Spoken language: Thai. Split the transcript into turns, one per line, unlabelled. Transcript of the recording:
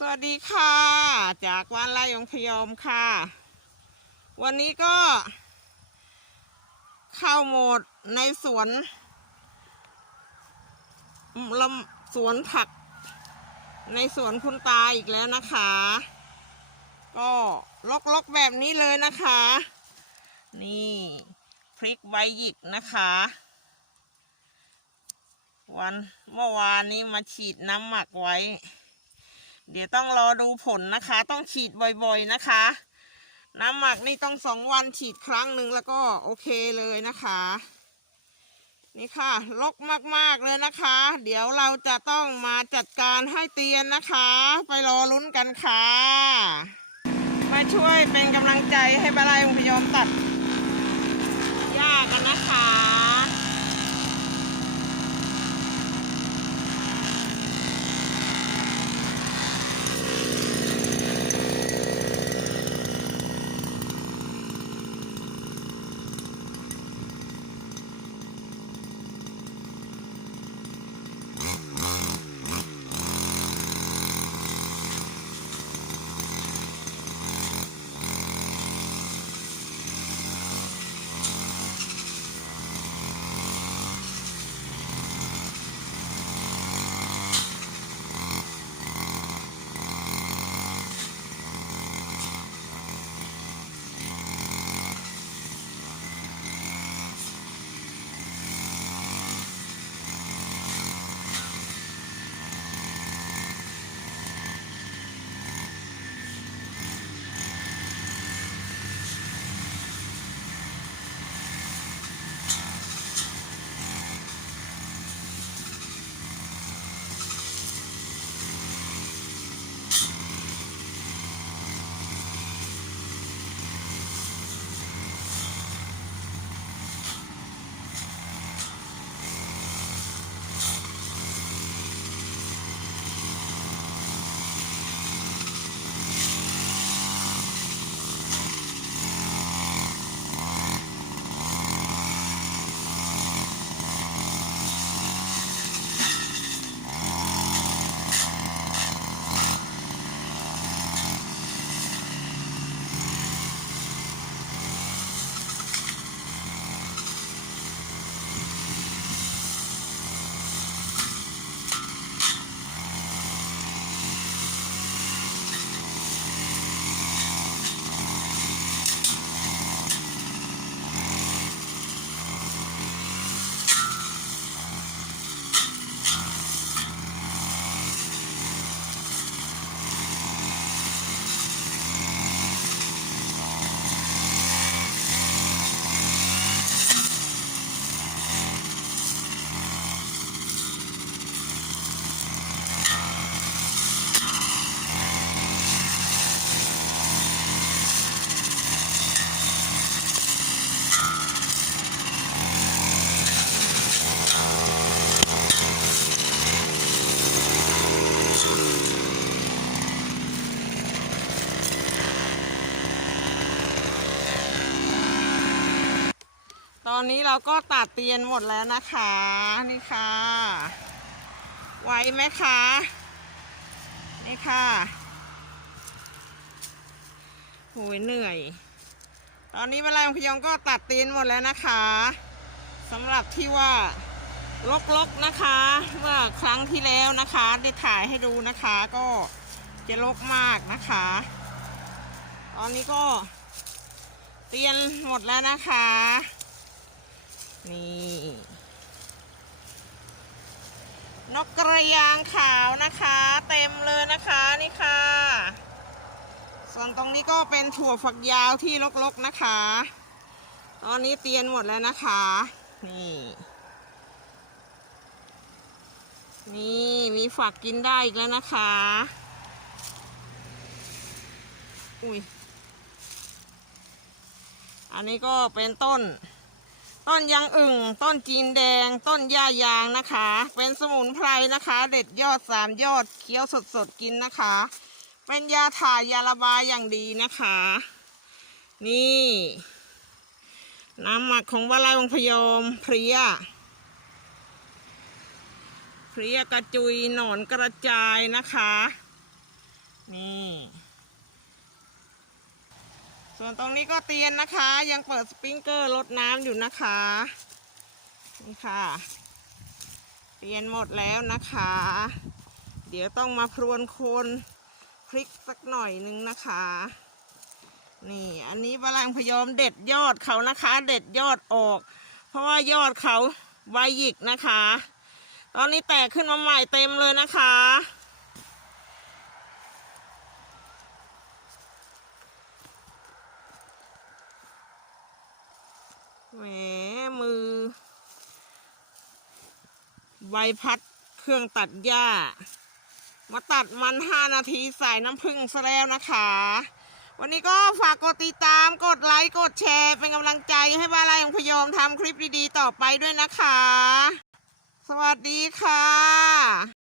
สวัสดีค่ะ จากวันไร่ยงพยอมค่ะ วันนี้ก็ เข้าโหมดในสวนลำสวนผัก ในสวนคุณตาอีกแล้วนะคะ ก็ลกๆแบบนี้เลยนะคะ นี่พริกใบหยิกนะคะวันเมื่อวานนี้มาฉีดน้ำหมักไว้ เดี๋ยวต้องรอดูผลนะคะ ต้องฉีดบ่อยๆนะคะ น้ำหมักนี่ต้องสองวันฉีดครั้งหนึ่งแล้วก็โอเคเลยนะคะ นี่ค่ะลกมากๆเลยนะคะ เดี๋ยวเราจะต้องมาจัดการให้เตียนนะคะ ไปรอลุ้นกันค่ะ มาช่วยเป็นกำลังใจให้บาลายองพยอมตัดหญ้ากันนะคะ อนนี้เราก็ตัดเตียนหมดแล้วนะคะ นี่ค่ะไหวไหมคะ นี่ค่ะโหยเหนื่อย ตอนนี้เวลาพยองก็ตัดเตียนหมดแล้วนะคะสำหรับที่ว่าลกๆนะคะ เมื่อครั้งที่แล้วนะคะ ได้ถ่ายให้ดูนะคะก็จะลกมากนะคะ ตอนนี้ก็เตียนหมดแล้วนะคะ นี่ นกกระยางขาวนะคะ เต็มเลยนะคะนี่ค่ะ ส่วนตรงนี้ก็เป็นถั่วฝักยาวที่ลกๆนะคะ ตอนนี้เตียนหมดแล้วนะคะ นี่นี่มีฝักกินได้อีกแล้วนะคะ อุ้ย อันนี้ก็เป็นต้น ต้นยางอึ่ง ต้นจีนแดง ต้นย่ายางนะคะ เป็นสมุนไพรนะคะ เด็ดยอดสามยอดเคี้ยวสดๆกินนะคะ เป็นยาถ่ายยาระบายอย่างดีนะคะ นี่ น้ำหมักของวลายวงพยอมเพลียเพลียกระจุยหนอนกระจายนะคะ นี่ ส่วนตรงนี้ก็เตียนนะคะ ยังเปิดสปริงเกอร์รดน้ำอยู่นะคะ นี่ค่ะ เตียนหมดแล้วนะคะ เดี๋ยวต้องมาพรวนโคนพริกสักหน่อยนึงนะคะ นี่อันนี้ฝรั่งพยอมเด็ดยอดเขานะคะ เด็ดยอดออก เพราะว่ายอดเขาใบหยิกนะคะ ตอนนี้แตกขึ้นมาใหม่เต็มเลยนะคะ แหมมือ ใบพัดเครื่องตัดหญ้า มาตัดมัน 5 นาทีใส่น้ำผึ้งซะแล้วนะคะ วันนี้ก็ฝากกดติดตามกดไลค์ กดแชร์ เป็นกำลังใจให้บ้านไร่ของพยอมทำคลิปดีๆ ต่อไปด้วยนะคะ สวัสดีค่ะ